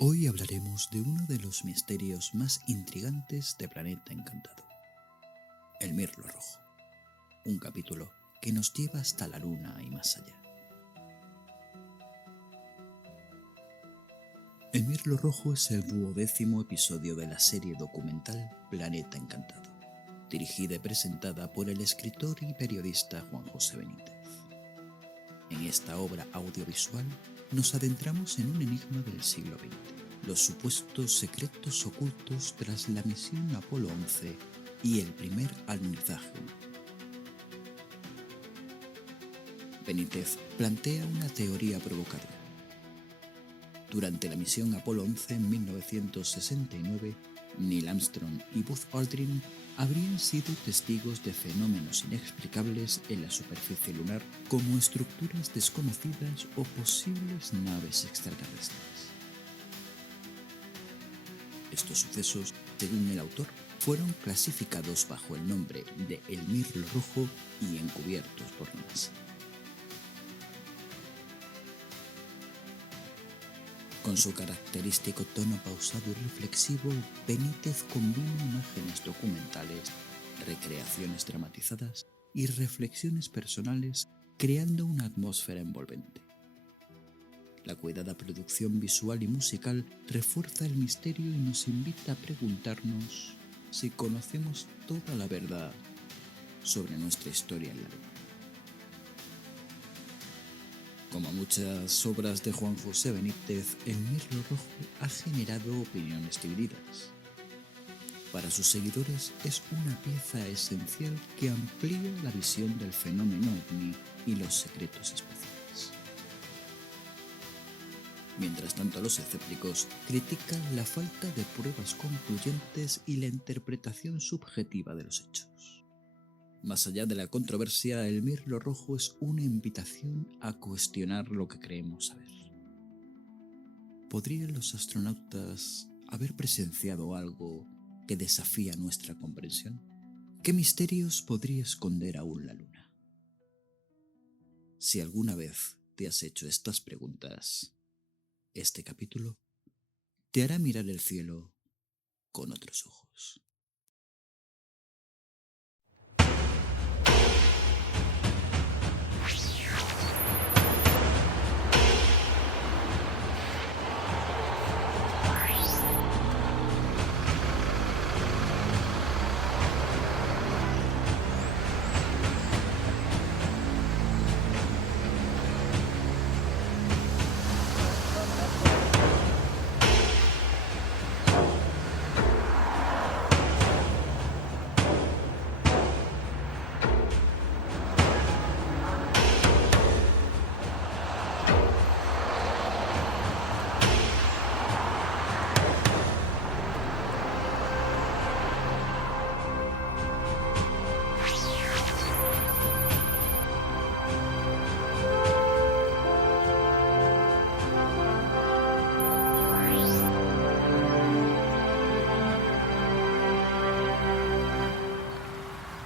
Hoy hablaremos de uno de los misterios más intrigantes de Planeta Encantado, el Mirlo Rojo, un capítulo que nos lleva hasta la luna y más allá. El Mirlo Rojo es el 12º episodio de la serie documental Planeta Encantado, dirigida y presentada por el escritor y periodista Juan José Benítez. En esta obra audiovisual nos adentramos en un enigma del siglo XX, los supuestos secretos ocultos tras la misión Apolo 11 y el primer alunizaje. Benítez plantea una teoría provocadora. Durante la misión Apolo 11 en 1969, Neil Armstrong y Buzz Aldrin habrían sido testigos de fenómenos inexplicables en la superficie lunar, como estructuras desconocidas o posibles naves extraterrestres. Estos sucesos, según el autor, fueron clasificados bajo el nombre de El Mirlo Rojo y encubiertos por la NASA. Con su característico tono pausado y reflexivo, Benítez combina imágenes documentales, recreaciones dramatizadas y reflexiones personales, creando una atmósfera envolvente. La cuidada producción visual y musical refuerza el misterio y nos invita a preguntarnos si conocemos toda la verdad sobre nuestra historia en la Luna. Como muchas obras de Juan José Benítez, El Mirlo Rojo ha generado opiniones divididas. Para sus seguidores es una pieza esencial que amplía la visión del fenómeno ovni y los secretos espaciales. Mientras tanto, los escépticos critican la falta de pruebas concluyentes y la interpretación subjetiva de los hechos. Más allá de la controversia, El Mirlo Rojo es una invitación a cuestionar lo que creemos saber. ¿Podrían los astronautas haber presenciado algo que desafía nuestra comprensión? ¿Qué misterios podría esconder aún la Luna? Si alguna vez te has hecho estas preguntas, este capítulo te hará mirar el cielo con otros ojos.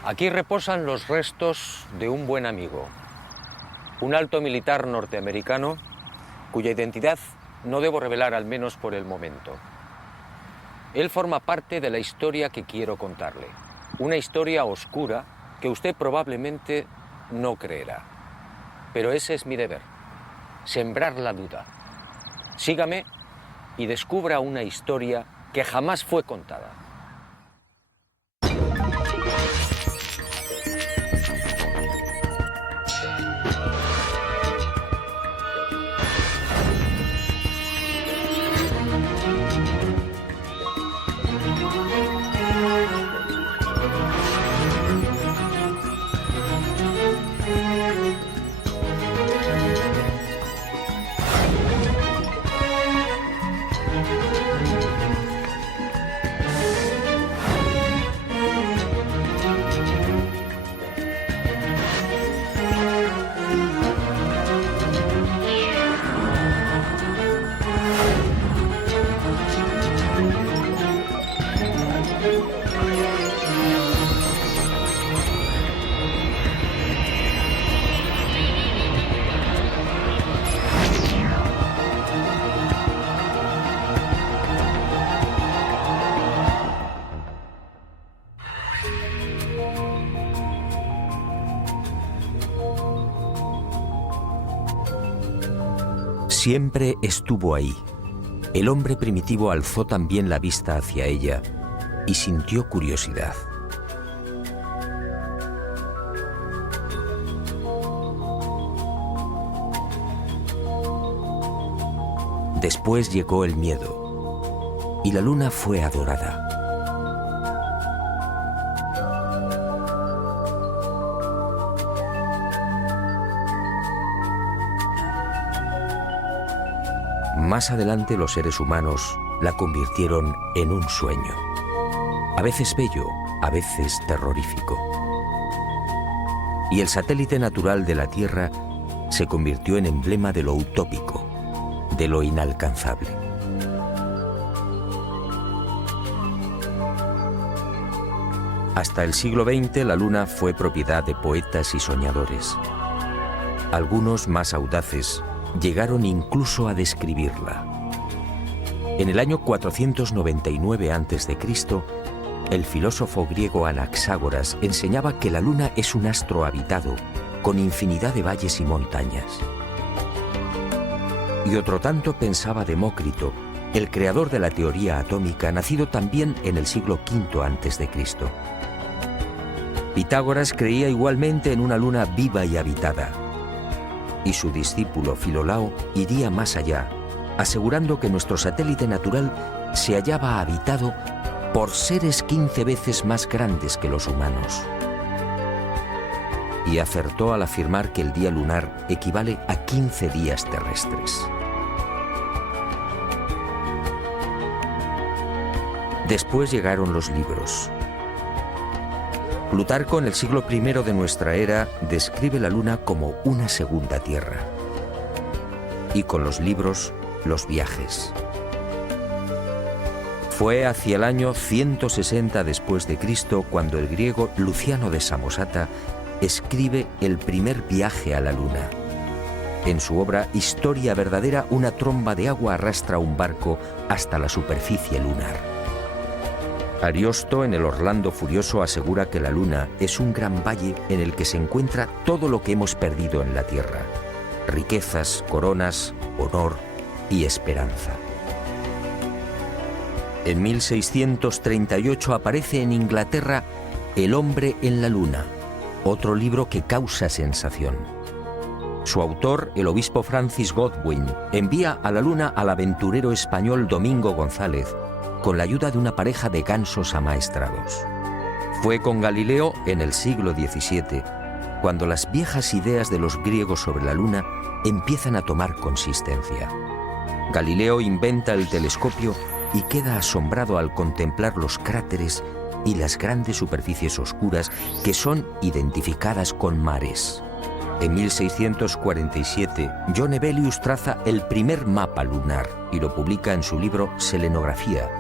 Aquí reposan los restos de un buen amigo, un alto militar norteamericano cuya identidad no debo revelar, al menos por el momento. Él forma parte de la historia que quiero contarle, una historia oscura que usted probablemente no creerá. Pero ese es mi deber, sembrar la duda. Sígame y descubra una historia que jamás fue contada. Siempre estuvo ahí. El hombre primitivo alzó también la vista hacia ella y sintió curiosidad. Después llegó el miedo y la luna fue adorada. Más adelante los seres humanos la convirtieron en un sueño, a veces bello, a veces terrorífico. Y el satélite natural de la Tierra se convirtió en emblema de lo utópico, de lo inalcanzable. Hasta el siglo XX la Luna fue propiedad de poetas y soñadores. Algunos más audaces llegaron incluso a describirla. En el año 499 a.C., el filósofo griego Anaxágoras enseñaba que la Luna es un astro habitado, con infinidad de valles y montañas. Y otro tanto pensaba Demócrito, el creador de la teoría atómica, nacido también en el siglo V a.C. Pitágoras creía igualmente en una luna viva y habitada. Y su discípulo Filolao iría más allá, asegurando que nuestro satélite natural se hallaba habitado por seres 15 veces más grandes que los humanos. Y acertó al afirmar que el día lunar equivale a 15 días terrestres. Después llegaron los libros. Plutarco, en el siglo I de nuestra era, describe la luna como una segunda tierra. Y con los libros, los viajes. Fue hacia el año 160 después de Cristo cuando el griego Luciano de Samosata escribe el primer viaje a la luna. En su obra Historia verdadera, una tromba de agua arrastra un barco hasta la superficie lunar. Ariosto, en el Orlando Furioso, asegura que la luna es un gran valle en el que se encuentra todo lo que hemos perdido en la tierra: riquezas, coronas, honor y esperanza. En 1638 aparece en Inglaterra El hombre en la luna, otro libro que causa sensación. Su autor, el obispo Francis Godwin, envía a la luna al aventurero español Domingo González con la ayuda de una pareja de gansos amaestrados. Fue con Galileo en el siglo XVII cuando las viejas ideas de los griegos sobre la luna empiezan a tomar consistencia. Galileo inventa el telescopio y queda asombrado al contemplar los cráteres y las grandes superficies oscuras que son identificadas con mares. En 1647, John Hevelius traza el primer mapa lunar y lo publica en su libro Selenografía,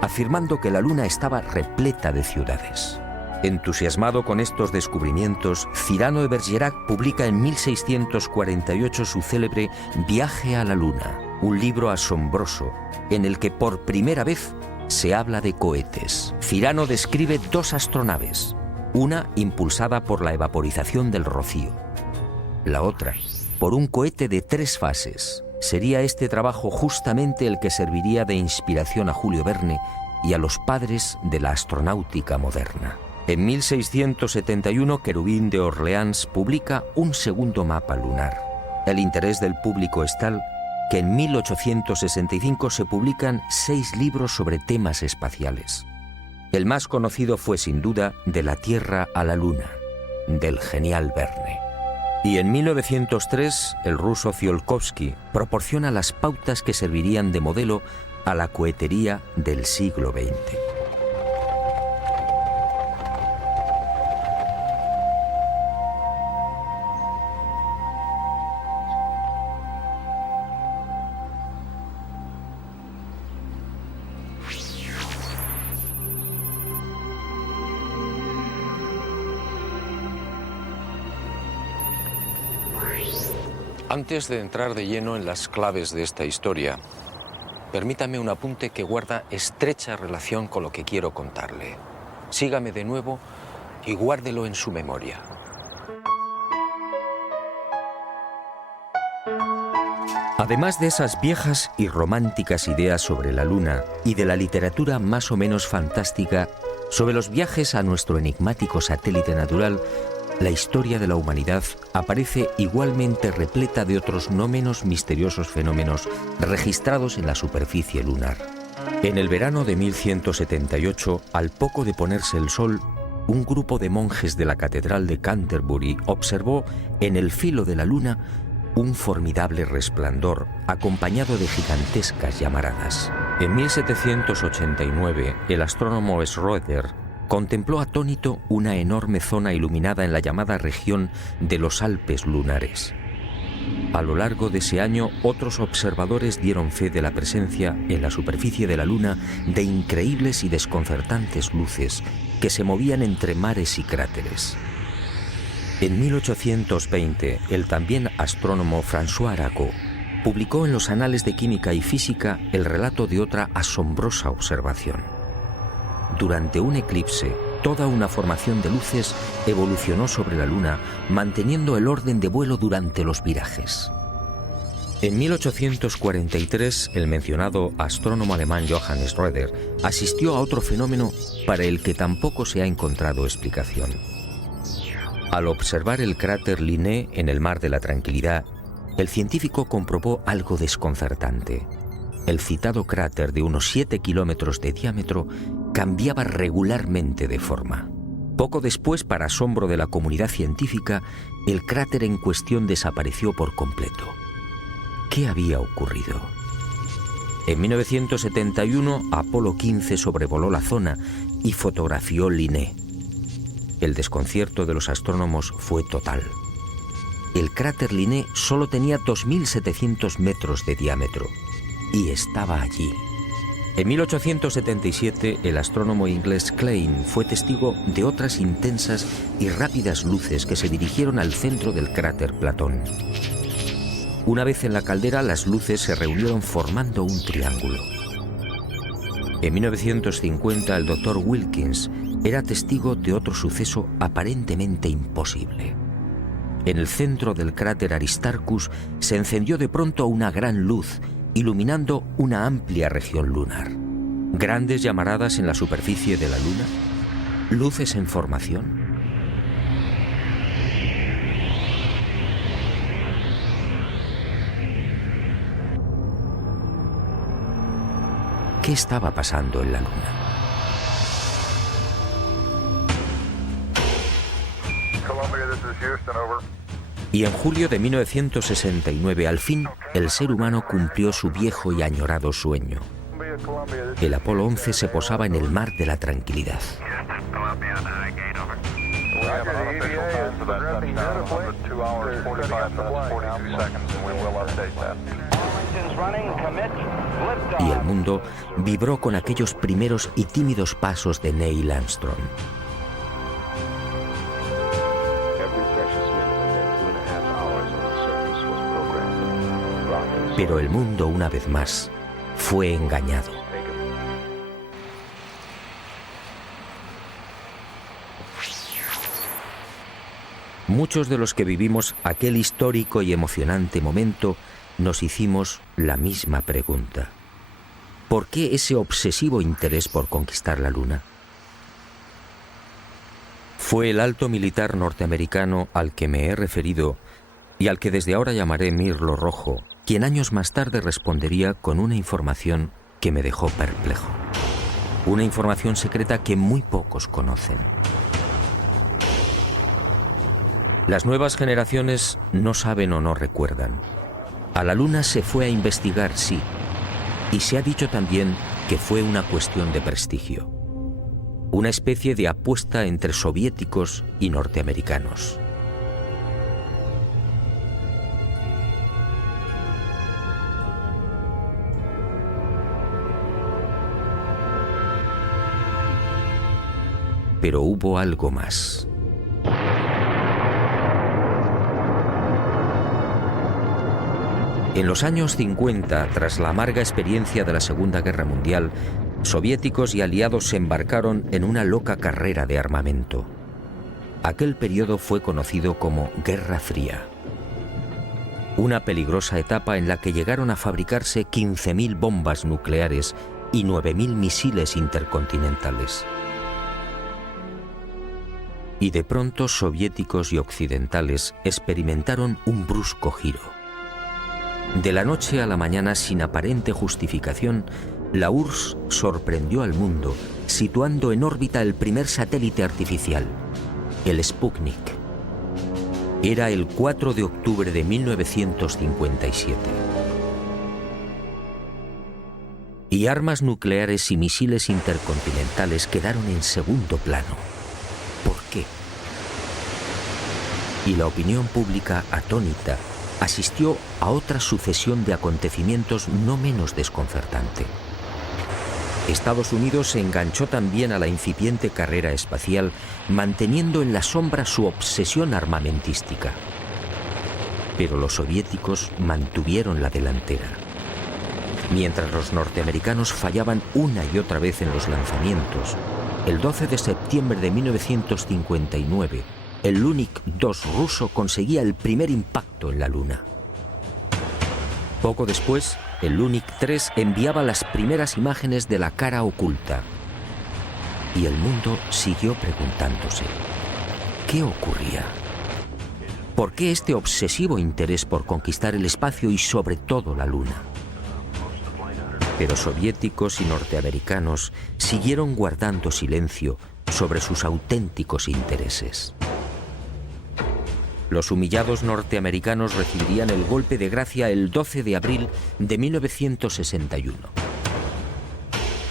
afirmando que la luna estaba repleta de ciudades. Entusiasmado con estos descubrimientos, Cyrano de Bergerac publica en 1648 su célebre Viaje a la Luna, un libro asombroso en el que por primera vez se habla de cohetes. Cyrano describe 2 astronaves, una impulsada por la evaporización del rocío, la otra por un cohete de 3 fases. Sería este trabajo justamente el que serviría de inspiración a Julio Verne y a los padres de la astronáutica moderna. En 1671, Querubín de Orleans publica un segundo mapa lunar. El interés del público es tal que en 1865 se publican 6 libros sobre temas espaciales. El más conocido fue sin duda De la Tierra a la Luna, del genial Verne. Y en 1903, el ruso Tsiolkovsky proporciona las pautas que servirían de modelo a la cohetería del siglo XX. Antes de entrar de lleno en las claves de esta historia, permítame un apunte que guarda estrecha relación con lo que quiero contarle. Sígame de nuevo y guárdelo en su memoria. Además de esas viejas y románticas ideas sobre la Luna y de la literatura más o menos fantástica sobre los viajes a nuestro enigmático satélite natural, la historia de la humanidad aparece igualmente repleta de otros no menos misteriosos fenómenos registrados en la superficie lunar. En el verano de 1178, al poco de ponerse el sol, un grupo de monjes de la Catedral de Canterbury observó en el filo de la Luna un formidable resplandor acompañado de gigantescas llamaradas. En 1789, el astrónomo Schroeder contempló atónito una enorme zona iluminada en la llamada región de los Alpes lunares. A lo largo de ese año, otros observadores dieron fe de la presencia en la superficie de la Luna de increíbles y desconcertantes luces que se movían entre mares y cráteres. En 1820, el también astrónomo François Arago publicó en los Anales de Química y Física el relato de otra asombrosa observación. Durante un eclipse, toda una formación de luces evolucionó sobre la Luna, manteniendo el orden de vuelo durante los virajes. En 1843, el mencionado astrónomo alemán Johann Schroeder asistió a otro fenómeno para el que tampoco se ha encontrado explicación. Al observar el cráter Linné en el Mar de la Tranquilidad, el científico comprobó algo desconcertante. El citado cráter de unos 7 kilómetros de diámetro cambiaba regularmente de forma. Poco después, para asombro de la comunidad científica, el cráter en cuestión desapareció por completo. ¿Qué había ocurrido? En 1971, Apolo 15 sobrevoló la zona y fotografió Linné. El desconcierto de los astrónomos fue total. El cráter Linné solo tenía 2.700 metros de diámetro y estaba allí. En 1877, el astrónomo inglés Klein fue testigo de otras intensas y rápidas luces que se dirigieron al centro del cráter Platón. Una vez en la caldera, las luces se reunieron formando un triángulo. En 1950, el Dr. Wilkins era testigo de otro suceso aparentemente imposible. En el centro del cráter Aristarchus se encendió de pronto una gran luz, iluminando una amplia región lunar. Grandes llamaradas en la superficie de la Luna, luces en formación. ¿Qué estaba pasando en la Luna? Y en julio de 1969, al fin, el ser humano cumplió su viejo y añorado sueño. El Apolo 11 se posaba en el Mar de la Tranquilidad. Y el mundo vibró con aquellos primeros y tímidos pasos de Neil Armstrong. Pero el mundo, una vez más, fue engañado. Muchos de los que vivimos aquel histórico y emocionante momento nos hicimos la misma pregunta. ¿Por qué ese obsesivo interés por conquistar la Luna? Fue el alto militar norteamericano al que me he referido y al que desde ahora llamaré Mirlo Rojo, quien años más tarde respondería con una información que me dejó perplejo. Una información secreta que muy pocos conocen. Las nuevas generaciones no saben o no recuerdan. A la Luna se fue a investigar, sí, y se ha dicho también que fue una cuestión de prestigio. Una especie de apuesta entre soviéticos y norteamericanos. Pero hubo algo más. En los años 50, tras la amarga experiencia de la Segunda Guerra Mundial, soviéticos y aliados se embarcaron en una loca carrera de armamento. Aquel periodo fue conocido como Guerra Fría. una peligrosa etapa en la que llegaron a fabricarse 15.000 bombas nucleares y 9.000 misiles intercontinentales. Y de pronto soviéticos y occidentales experimentaron un brusco giro. De la noche a la mañana, sin aparente justificación, la URSS sorprendió al mundo, situando en órbita el primer satélite artificial, el Sputnik. Era el 4 de octubre de 1957. Y armas nucleares y misiles intercontinentales quedaron en segundo plano. ¿Por qué? Y la opinión pública, atónita, asistió a otra sucesión de acontecimientos no menos desconcertante. Estados Unidos se enganchó también a la incipiente carrera espacial, manteniendo en la sombra su obsesión armamentística. Pero los soviéticos mantuvieron la delantera. Mientras los norteamericanos fallaban una y otra vez en los lanzamientos, el 12 de septiembre de 1959, el Lunik 2 ruso conseguía el primer impacto en la Luna. Poco después, el Lunik 3 enviaba las primeras imágenes de la cara oculta. Y el mundo siguió preguntándose, ¿qué ocurría? ¿Por qué este obsesivo interés por conquistar el espacio y sobre todo la Luna? Pero soviéticos y norteamericanos siguieron guardando silencio sobre sus auténticos intereses. Los humillados norteamericanos recibirían el golpe de gracia el 12 de abril de 1961.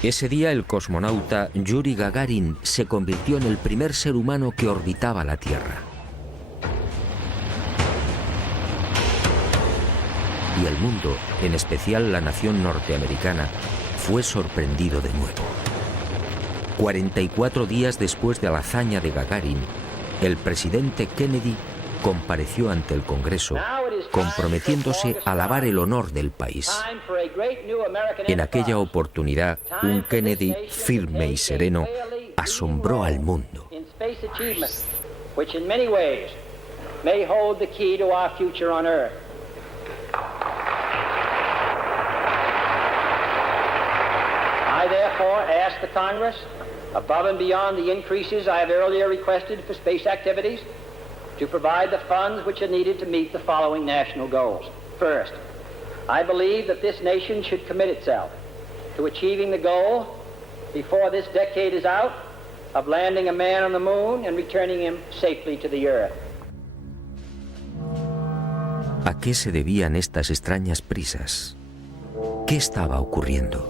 Ese día el cosmonauta Yuri Gagarin se convirtió en el primer ser humano que orbitaba la Tierra. Y el mundo, en especial la nación norteamericana, fue sorprendido de nuevo. 44 días después de la hazaña de Gagarin, el presidente Kennedy compareció ante el Congreso, comprometiéndose a lavar el honor del país. En aquella oportunidad, un Kennedy firme y sereno asombró al mundo. I therefore ask the Congress, above and beyond the increases I have earlier requested for space activities, to provide the funds which are needed to meet the following national goals. First, I believe that this nation should commit itself to achieving the goal, before this decade is out, of landing a man on the moon and returning him safely to the Earth. ¿A qué se debían estas extrañas prisas? ¿Qué estaba ocurriendo?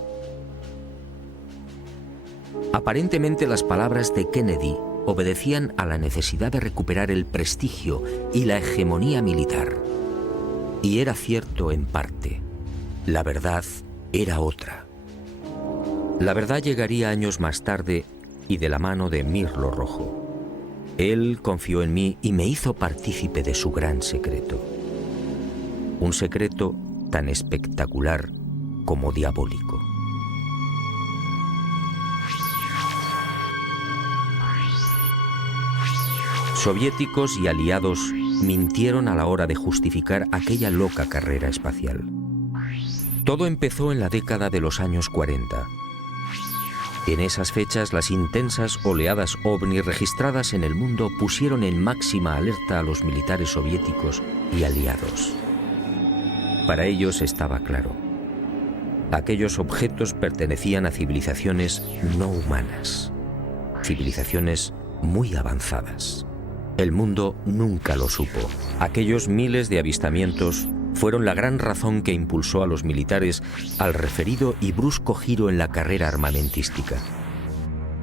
Aparentemente las palabras de Kennedy obedecían a la necesidad de recuperar el prestigio y la hegemonía militar. Y era cierto en parte. La verdad era otra. La verdad llegaría años más tarde y de la mano de Mirlo Rojo. Él confió en mí y me hizo partícipe de su gran secreto. Un secreto tan espectacular como diabólico. Soviéticos y aliados mintieron a la hora de justificar aquella loca carrera espacial. Todo empezó en la década de los años 40. En esas fechas, las intensas oleadas ovni registradas en el mundo pusieron en máxima alerta a los militares soviéticos y aliados. Para ellos estaba claro. Aquellos objetos pertenecían a civilizaciones no humanas, civilizaciones muy avanzadas. El mundo nunca lo supo. Aquellos miles de avistamientos fueron la gran razón que impulsó a los militares al referido y brusco giro en la carrera armamentística.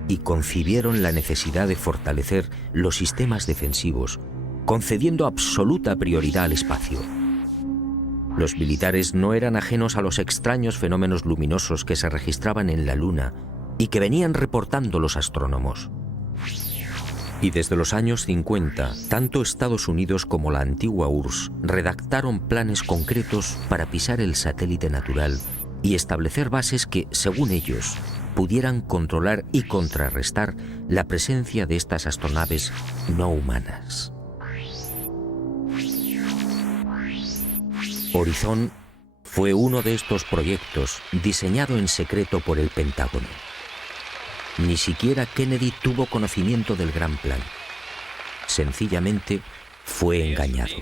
Y concibieron la necesidad de fortalecer los sistemas defensivos, concediendo absoluta prioridad al espacio. Los militares no eran ajenos a los extraños fenómenos luminosos que se registraban en la Luna y que venían reportando los astrónomos. Y desde los años 50, tanto Estados Unidos como la antigua URSS redactaron planes concretos para pisar el satélite natural y establecer bases que, según ellos, pudieran controlar y contrarrestar la presencia de estas astronaves no humanas. Horizon fue uno de estos proyectos diseñado en secreto por el Pentágono. Ni siquiera Kennedy tuvo conocimiento del gran plan. Sencillamente fue engañado.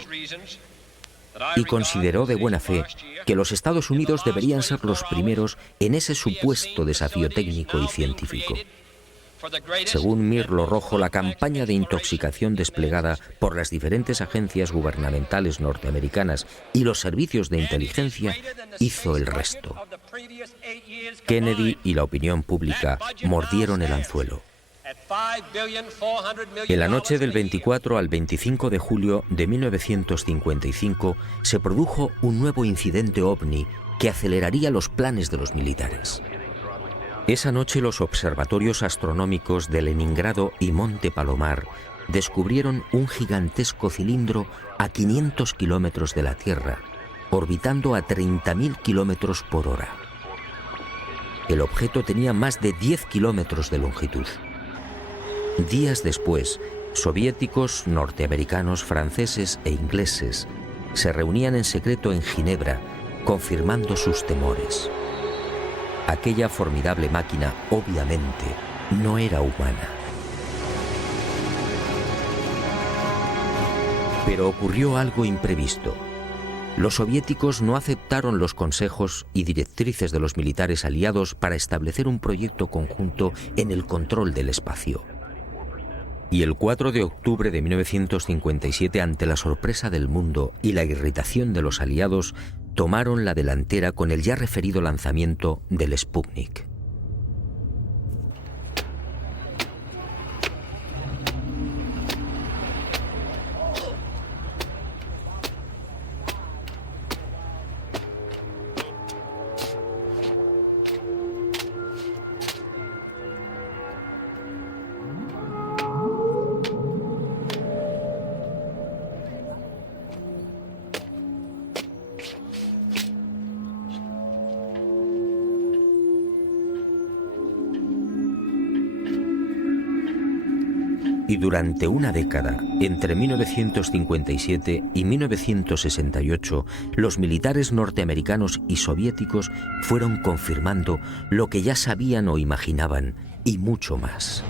Y consideró de buena fe que los Estados Unidos deberían ser los primeros en ese supuesto desafío técnico y científico. Según Mirlo Rojo, la campaña de intoxicación desplegada por las diferentes agencias gubernamentales norteamericanas y los servicios de inteligencia hizo el resto. Kennedy y la opinión pública mordieron el anzuelo. En la noche del 24 al 25 de julio de 1955 se produjo un nuevo incidente ovni que aceleraría los planes de los militares. Esa noche los observatorios astronómicos de Leningrado y Monte Palomar descubrieron un gigantesco cilindro a 500 kilómetros de la Tierra, orbitando a 30.000 kilómetros por hora. El objeto tenía más de 10 kilómetros de longitud. Días después, soviéticos, norteamericanos, franceses e ingleses se reunían en secreto en Ginebra, confirmando sus temores. Aquella formidable máquina, obviamente, no era humana. Pero ocurrió algo imprevisto. Los soviéticos no aceptaron los consejos y directrices de los militares aliados para establecer un proyecto conjunto en el control del espacio. Y el 4 de octubre de 1957, ante la sorpresa del mundo y la irritación de los aliados, tomaron la delantera con el ya referido lanzamiento del Sputnik. Y durante una década, entre 1957 y 1968, los militares norteamericanos y soviéticos fueron confirmando lo que ya sabían o imaginaban, y mucho más.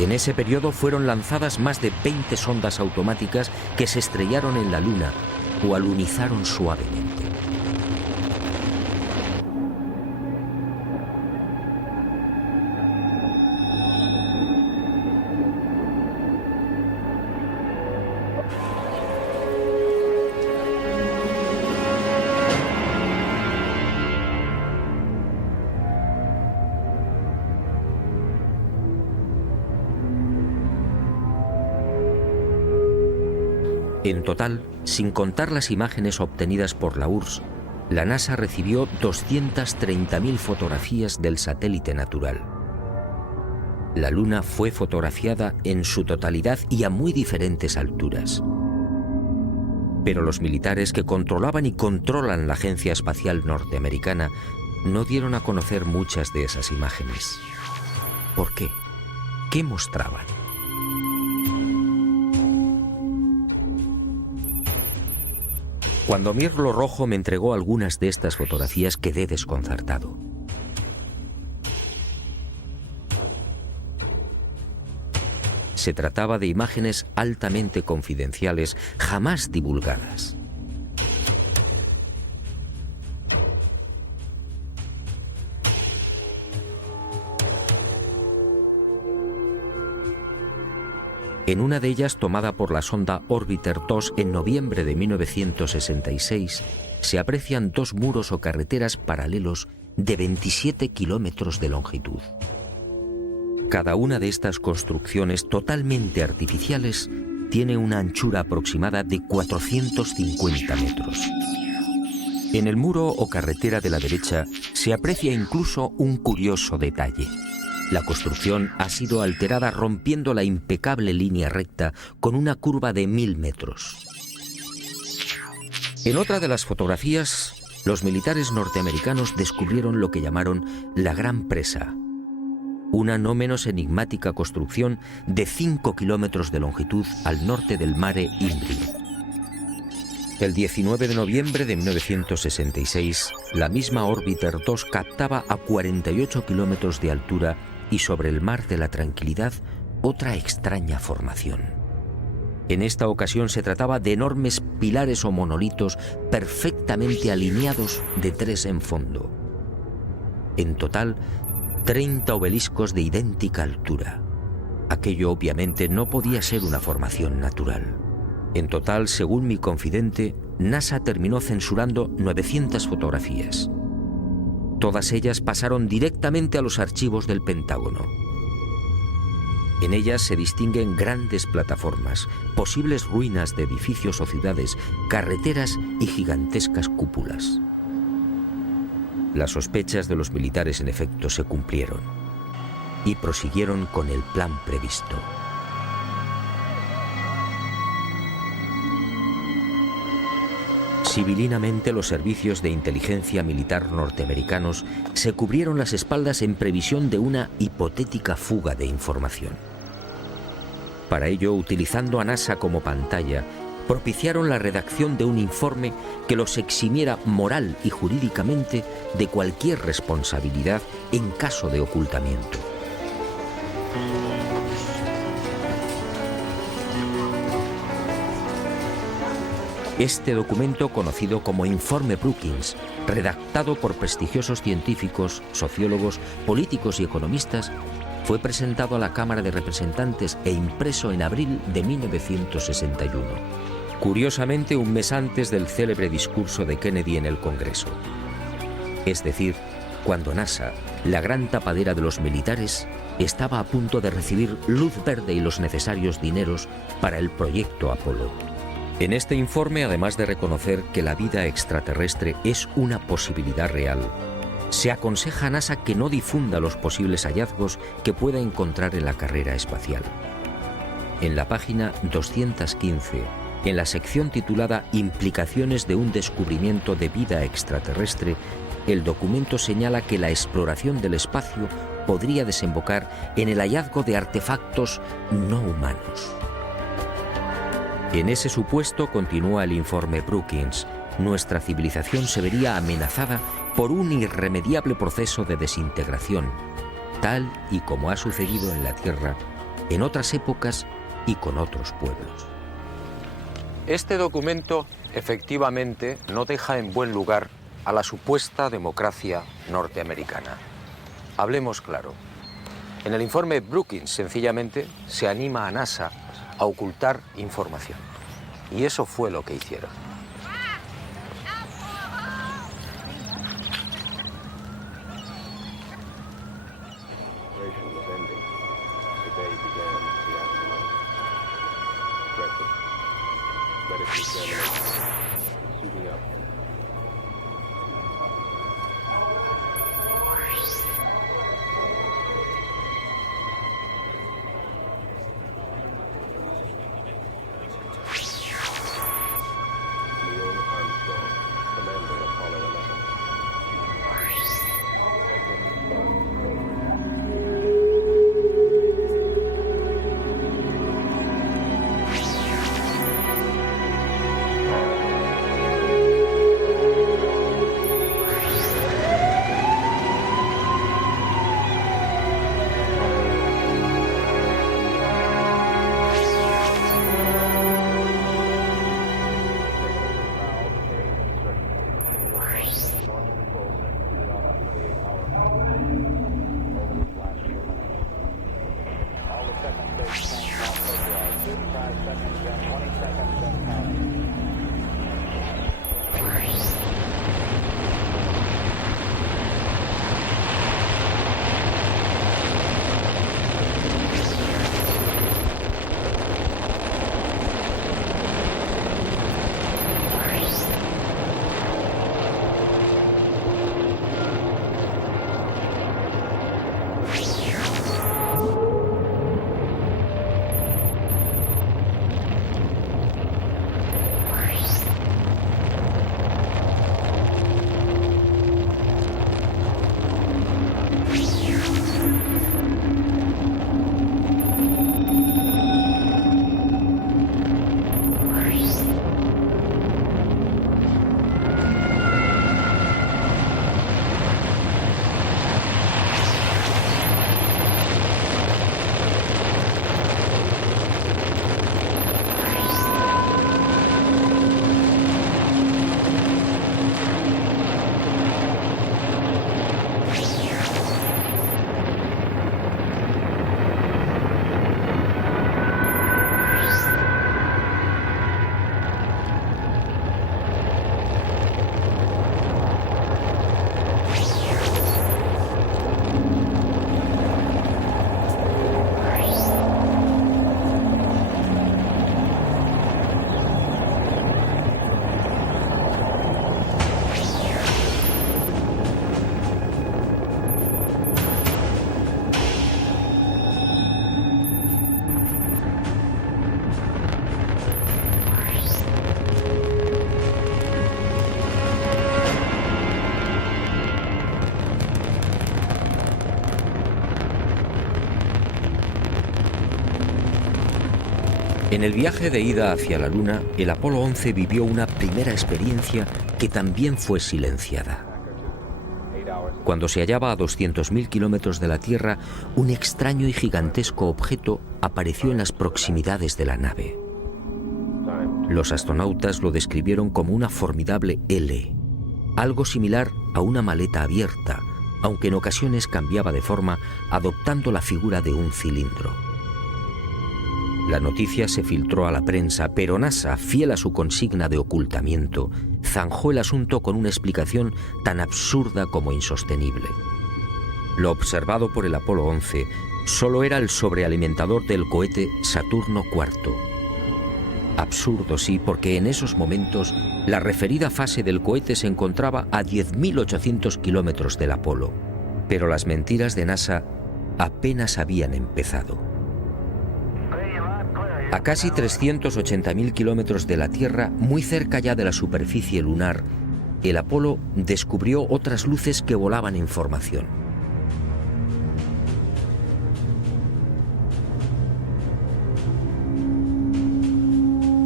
En ese periodo fueron lanzadas más de 20 sondas automáticas que se estrellaron en la Luna o alunizaron suavemente. En total, sin contar las imágenes obtenidas por la URSS, la NASA recibió 230.000 fotografías del satélite natural. La Luna fue fotografiada en su totalidad y a muy diferentes alturas. Pero los militares que controlaban y controlan la Agencia Espacial Norteamericana no dieron a conocer muchas de esas imágenes. ¿Por qué? ¿Qué mostraban? Cuando Mirlo Rojo me entregó algunas de estas fotografías, quedé desconcertado. Se trataba de imágenes altamente confidenciales, jamás divulgadas. En una de ellas, tomada por la sonda Orbiter 2 en noviembre de 1966, se aprecian dos muros o carreteras paralelos de 27 kilómetros de longitud. Cada una de estas construcciones totalmente artificiales tiene una anchura aproximada de 450 metros. En el muro o carretera de la derecha se aprecia incluso un curioso detalle. La construcción ha sido alterada rompiendo la impecable línea recta con una curva de 1000 metros. En otra de las fotografías, los militares norteamericanos descubrieron lo que llamaron la Gran Presa, una no menos enigmática construcción de 5 kilómetros de longitud al norte del Mare Imbrium. El 19 de noviembre de 1966, la misma Orbiter 2 captaba a 48 kilómetros de altura y sobre el mar de la Tranquilidad otra extraña formación. En esta ocasión se trataba de enormes pilares o monolitos perfectamente alineados de 3 en fondo. En total, 30 obeliscos de idéntica altura. Aquello obviamente no podía ser una formación natural. En total, según mi confidente, NASA terminó censurando 900 fotografías. Todas ellas pasaron directamente a los archivos del Pentágono. En ellas se distinguen grandes plataformas, posibles ruinas de edificios o ciudades, carreteras y gigantescas cúpulas. Las sospechas de los militares en efecto se cumplieron y prosiguieron con el plan previsto. Civilinamente, los servicios de inteligencia militar norteamericanos se cubrieron las espaldas en previsión de una hipotética fuga de información. Para ello, utilizando a NASA como pantalla, propiciaron la redacción de un informe que los eximiera moral y jurídicamente de cualquier responsabilidad en caso de ocultamiento. Este documento, conocido como Informe Brookings, redactado por prestigiosos científicos, sociólogos, políticos y economistas, fue presentado a la Cámara de Representantes e impreso en abril de 1961. Curiosamente, un mes antes del célebre discurso de Kennedy en el Congreso. Es decir, cuando NASA, la gran tapadera de los militares, estaba a punto de recibir luz verde y los necesarios dineros para el proyecto Apolo. En este informe, además de reconocer que la vida extraterrestre es una posibilidad real, se aconseja a NASA que no difunda los posibles hallazgos que pueda encontrar en la carrera espacial. En la página 215, en la sección titulada Implicaciones de un descubrimiento de vida extraterrestre, el documento señala que la exploración del espacio podría desembocar en el hallazgo de artefactos no humanos. En ese supuesto, continúa el informe Brookings, nuestra civilización se vería amenazada por un irremediable proceso de desintegración, tal y como ha sucedido en la Tierra, en otras épocas y con otros pueblos. Este documento, efectivamente, no deja en buen lugar a la supuesta democracia norteamericana. Hablemos claro. En el informe Brookings, sencillamente, se anima a NASA a ocultar información. Y eso fue lo que hicieron. En el viaje de ida hacia la Luna, el Apolo 11 vivió una primera experiencia que también fue silenciada. Cuando se hallaba a 200.000 kilómetros de la Tierra, un extraño y gigantesco objeto apareció en las proximidades de la nave. Los astronautas lo describieron como una formidable L, algo similar a una maleta abierta, aunque en ocasiones cambiaba de forma, adoptando la figura de un cilindro. La noticia se filtró a la prensa, pero NASA, fiel a su consigna de ocultamiento, zanjó el asunto con una explicación tan absurda como insostenible. Lo observado por el Apolo 11 solo era el sobrealimentador del cohete Saturno IV. Absurdo, sí, porque en esos momentos la referida fase del cohete se encontraba a 10.800 kilómetros del Apolo. Pero las mentiras de NASA apenas habían empezado. A casi 380.000 kilómetros de la Tierra, muy cerca ya de la superficie lunar, el Apolo descubrió otras luces que volaban en formación.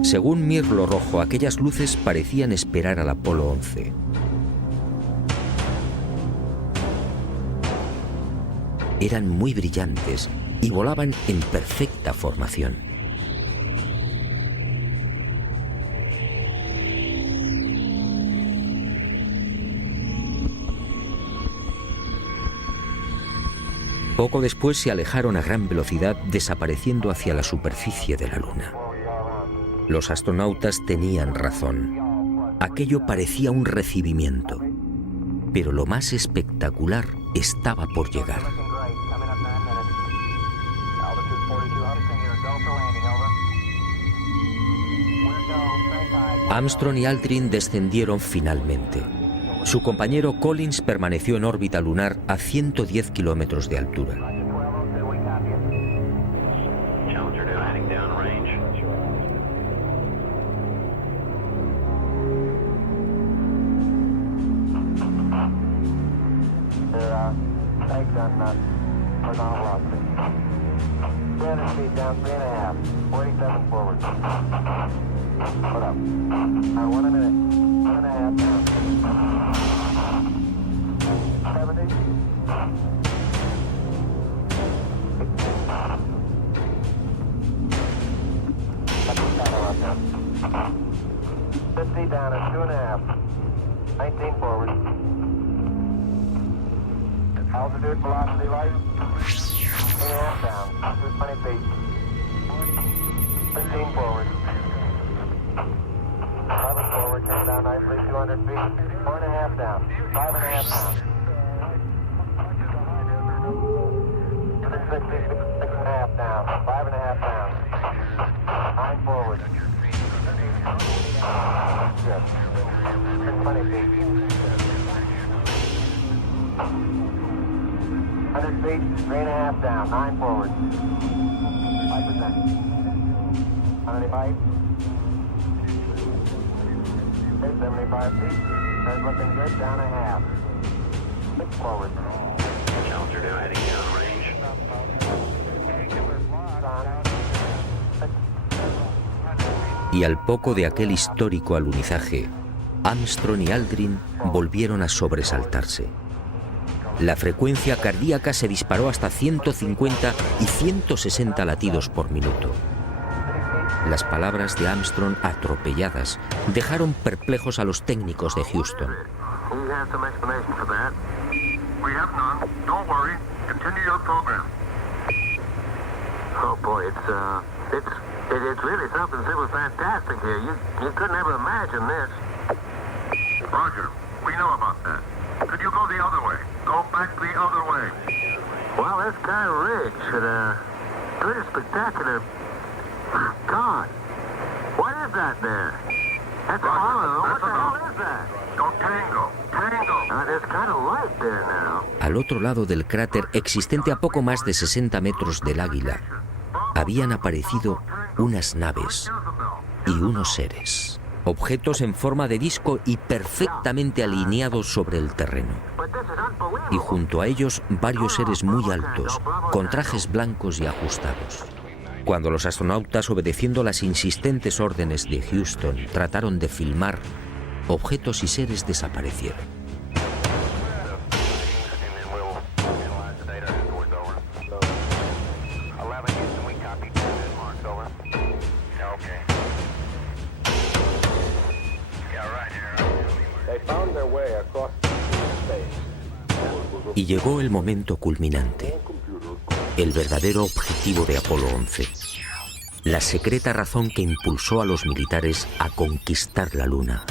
Según Mirlo Rojo, aquellas luces parecían esperar al Apolo 11. Eran muy brillantes y volaban en perfecta formación. Poco después se alejaron a gran velocidad, desapareciendo hacia la superficie de la Luna. Los astronautas tenían razón. Aquello parecía un recibimiento. Pero lo más espectacular estaba por llegar. Armstrong y Aldrin descendieron finalmente. Su compañero Collins permaneció en órbita lunar a 110 kilómetros de altura. Altitude, velocity, light. 3.5 down, 220 feet. 15 forward. 11 forward, come down nicely, 200 feet. 4.5 down, 5.5 down. 660, 6.5 down, 5.5 down. 9 forward. Good. 620 feet. 100 feet, 3.5 down, 9 forward. 5%. 75. 75 feet. That's looking good, down a half. 6 forward. Challenger now heading down range. Y al poco de aquel histórico alunizaje, Armstrong y Aldrin volvieron a sobresaltarse. La frecuencia cardíaca se disparó hasta 150 y 160 latidos por minuto. Las palabras de Armstrong, atropelladas, dejaron perplejos a los técnicos de Houston. Oh boy, it's really something simply fantastic here. You could never imagine this. Roger, we know about that. Could you go the other way? Go back the other way. Well, this guy ridge should, pretty spectacular. God, what is that there? That's Apollo. What the hell is that? Go Tango. Tango. There's kind of light there now. Al otro lado del cráter, existente a poco más de 60 metros del Águila, habían aparecido unas naves y unos seres. Objetos en forma de disco y perfectamente alineados sobre el terreno. Y junto a ellos varios seres muy altos, con trajes blancos y ajustados. Cuando los astronautas, obedeciendo las insistentes órdenes de Houston, trataron de filmar, objetos y seres desaparecieron. Y llegó el momento culminante, el verdadero objetivo de Apolo 11, la secreta razón que impulsó a los militares a conquistar la Luna.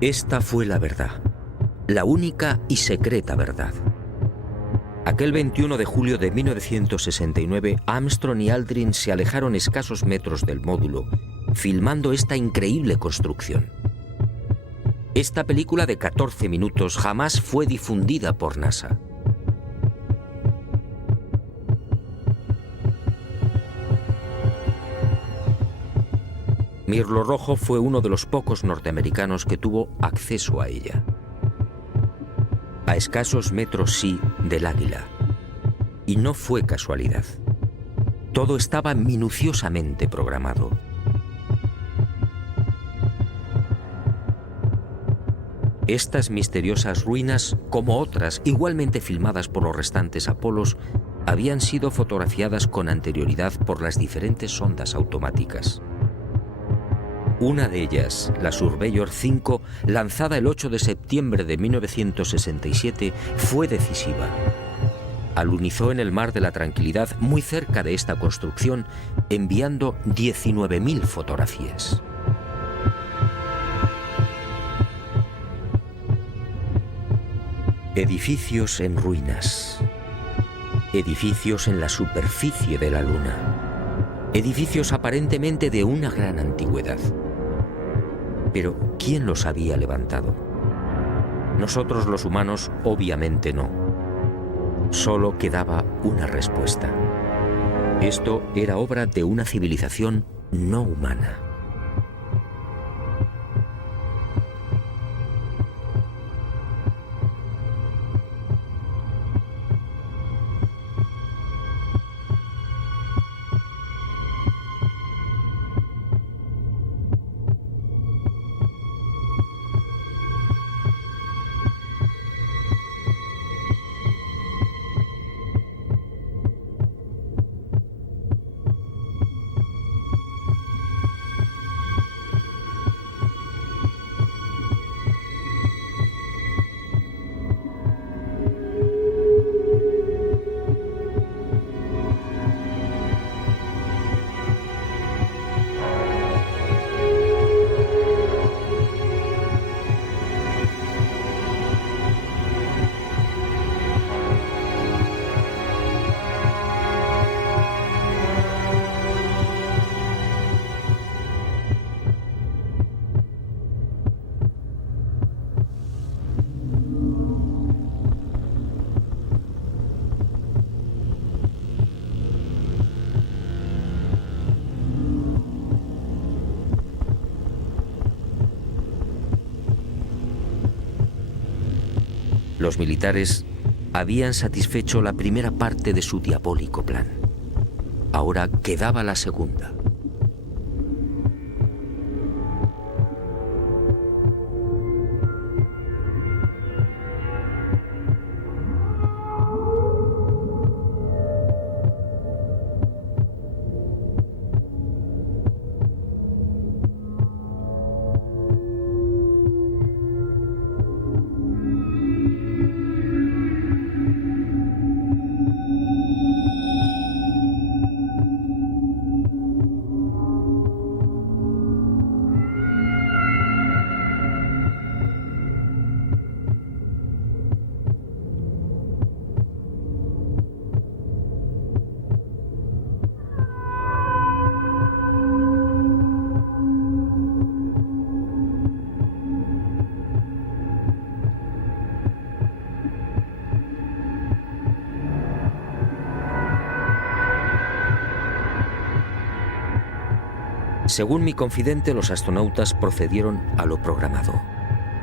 Esta fue la verdad, la única y secreta verdad. Aquel 21 de julio de 1969, Armstrong y Aldrin se alejaron escasos metros del módulo, filmando esta increíble construcción. Esta película de 14 minutos jamás fue difundida por NASA. Mirlo Rojo fue uno de los pocos norteamericanos que tuvo acceso a ella. A escasos metros, sí, del Águila. Y no fue casualidad. Todo estaba minuciosamente programado. Estas misteriosas ruinas, como otras igualmente filmadas por los restantes Apolos, habían sido fotografiadas con anterioridad por las diferentes sondas automáticas. Una de ellas, la Surveyor 5, lanzada el 8 de septiembre de 1967, fue decisiva. Alunizó en el Mar de la Tranquilidad, muy cerca de esta construcción, enviando 19.000 fotografías. Edificios en ruinas. Edificios en la superficie de la Luna. Edificios aparentemente de una gran antigüedad. Pero, ¿quién los había levantado? Nosotros los humanos, obviamente no. Solo quedaba una respuesta. Esto era obra de una civilización no humana. Los militares habían satisfecho la primera parte de su diabólico plan. Ahora quedaba la segunda. Según mi confidente, los astronautas procedieron a lo programado.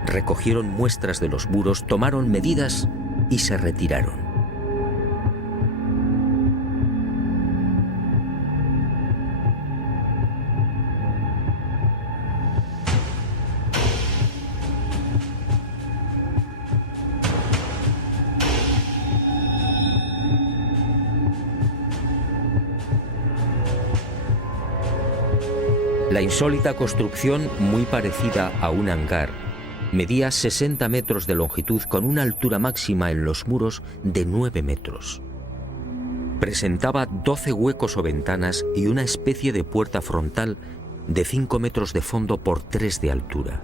Recogieron muestras de los muros, tomaron medidas y se retiraron. La insólita construcción, muy parecida a un hangar, medía 60 metros de longitud con una altura máxima en los muros de 9 metros. Presentaba 12 huecos o ventanas y una especie de puerta frontal de 5 metros de fondo por 3 de altura.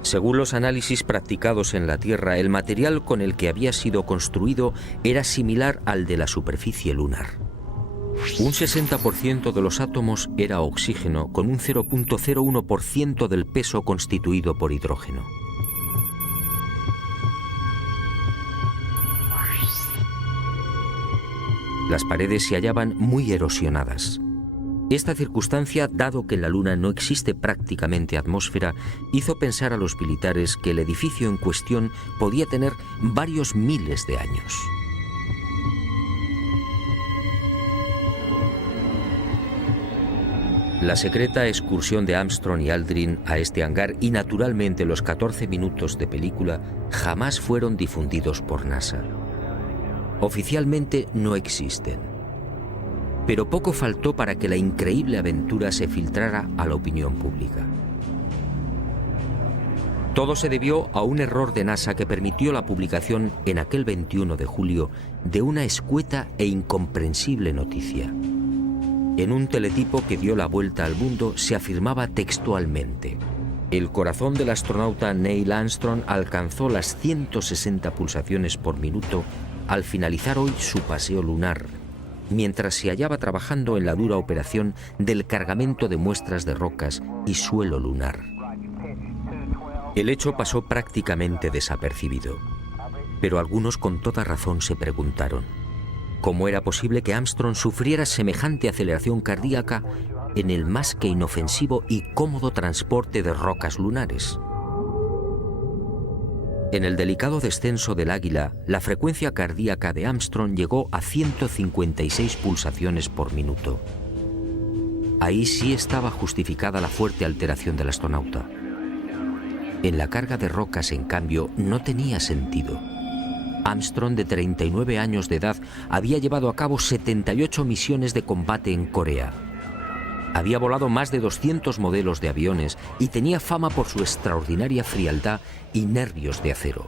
Según los análisis practicados en la Tierra, el material con el que había sido construido era similar al de la superficie lunar. Un 60% de los átomos era oxígeno, con un 0.01% del peso constituido por hidrógeno. Las paredes se hallaban muy erosionadas. Esta circunstancia, dado que en la Luna no existe prácticamente atmósfera, hizo pensar a los militares que el edificio en cuestión podía tener varios miles de años. La secreta excursión de Armstrong y Aldrin a este hangar y naturalmente los 14 minutos de película jamás fueron difundidos por NASA. Oficialmente no existen. Pero poco faltó para que la increíble aventura se filtrara a la opinión pública. Todo se debió a un error de NASA que permitió la publicación en aquel 21 de julio de una escueta e incomprensible noticia. En un teletipo que dio la vuelta al mundo se afirmaba textualmente: el corazón del astronauta Neil Armstrong alcanzó las 160 pulsaciones por minuto al finalizar hoy su paseo lunar, mientras se hallaba trabajando en la dura operación del cargamento de muestras de rocas y suelo lunar. El hecho pasó prácticamente desapercibido, pero algunos con toda razón se preguntaron: ¿cómo era posible que Armstrong sufriera semejante aceleración cardíaca en el más que inofensivo y cómodo transporte de rocas lunares? En el delicado descenso del Águila, la frecuencia cardíaca de Armstrong llegó a 156 pulsaciones por minuto. Ahí sí estaba justificada la fuerte alteración del astronauta. En la carga de rocas, en cambio, no tenía sentido. Armstrong, de 39 años de edad, había llevado a cabo 78 misiones de combate en Corea. Había volado más de 200 modelos de aviones y tenía fama por su extraordinaria frialdad y nervios de acero.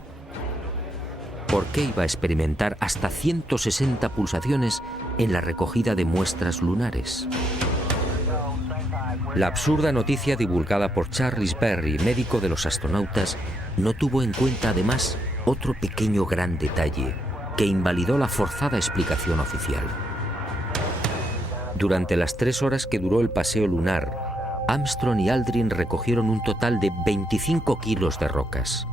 ¿Por qué iba a experimentar hasta 160 pulsaciones en la recogida de muestras lunares? La absurda noticia divulgada por Charles Berry, médico de los astronautas, no tuvo en cuenta además otro pequeño gran detalle que invalidó la forzada explicación oficial. Durante las 3 horas que duró el paseo lunar, Armstrong y Aldrin recogieron un total de 25 kilos de rocas.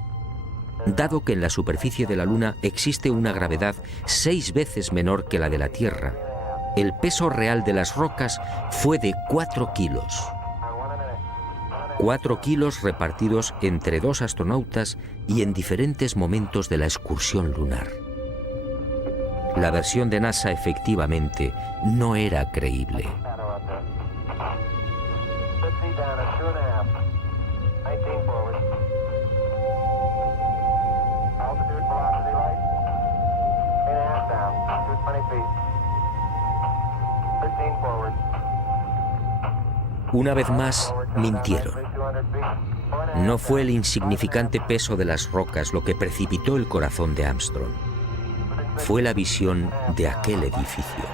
Dado que en la superficie de la Luna existe una gravedad 6 veces menor que la de la Tierra, el peso real de las rocas fue de 4 kilos. 4 kilos repartidos entre 2 astronautas y en diferentes momentos de la excursión lunar. La versión de NASA efectivamente no era creíble. Una vez más, mintieron. No fue el insignificante peso de las rocas lo que precipitó el corazón de Armstrong. Fue la visión de aquel edificio.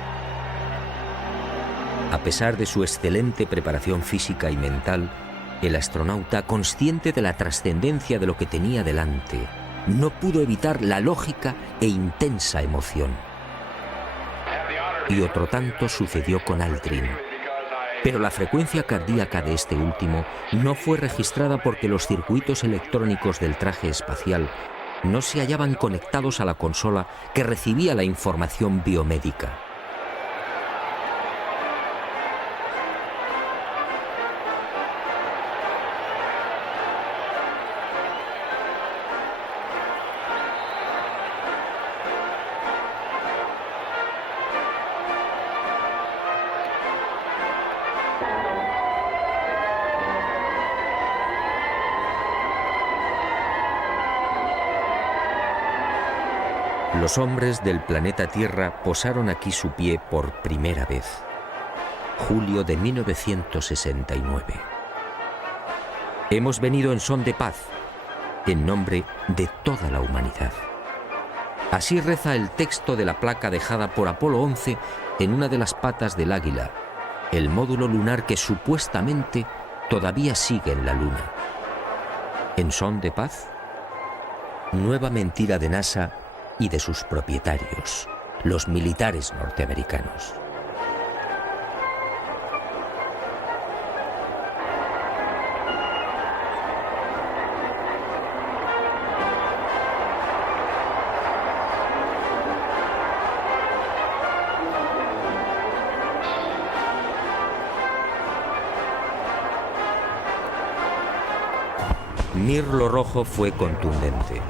A pesar de su excelente preparación física y mental, el astronauta, consciente de la trascendencia de lo que tenía delante, no pudo evitar la lógica e intensa emoción. Y otro tanto sucedió con Aldrin. Pero la frecuencia cardíaca de este último no fue registrada porque los circuitos electrónicos del traje espacial no se hallaban conectados a la consola que recibía la información biomédica. Los hombres del planeta Tierra posaron aquí su pie por primera vez. Julio de 1969. Hemos venido en son de paz, en nombre de toda la humanidad. Así reza el texto de la placa dejada por Apolo 11 en una de las patas del Águila, el módulo lunar que supuestamente todavía sigue en la Luna. ¿En son de paz? Nueva mentira de NASA y de sus propietarios, los militares norteamericanos. Mirlo Rojo fue contundente.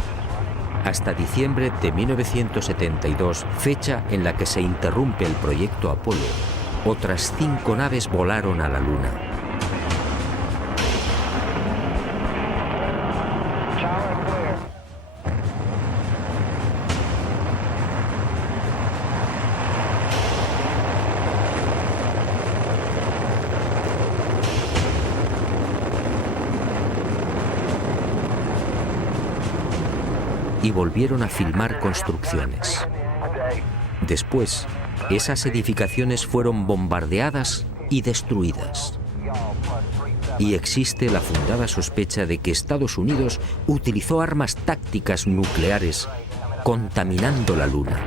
Hasta diciembre de 1972, fecha en la que se interrumpe el proyecto Apolo, otras 5 naves volaron a la Luna. Y volvieron a filmar construcciones. Después, esas edificaciones fueron bombardeadas y destruidas. Y existe la fundada sospecha de que Estados Unidos utilizó armas tácticas nucleares contaminando la Luna.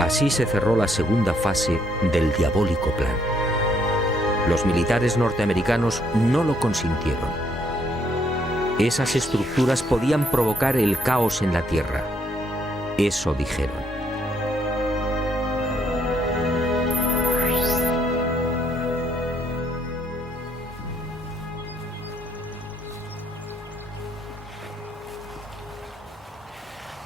Así se cerró la segunda fase del diabólico plan. Los militares norteamericanos no lo consintieron. Esas estructuras podían provocar el caos en la Tierra. Eso dijeron.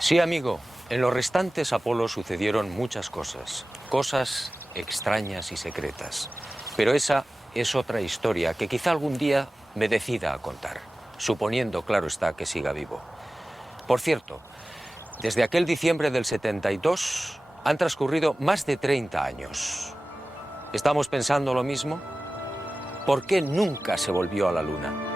Sí, amigo. En los restantes Apolo sucedieron muchas cosas, cosas extrañas y secretas. Pero esa es otra historia que quizá algún día me decida a contar, suponiendo, claro está, que siga vivo. Por cierto, desde aquel diciembre del 72 han transcurrido más de 30 años. ¿Estamos pensando lo mismo? ¿Por qué nunca se volvió a la Luna?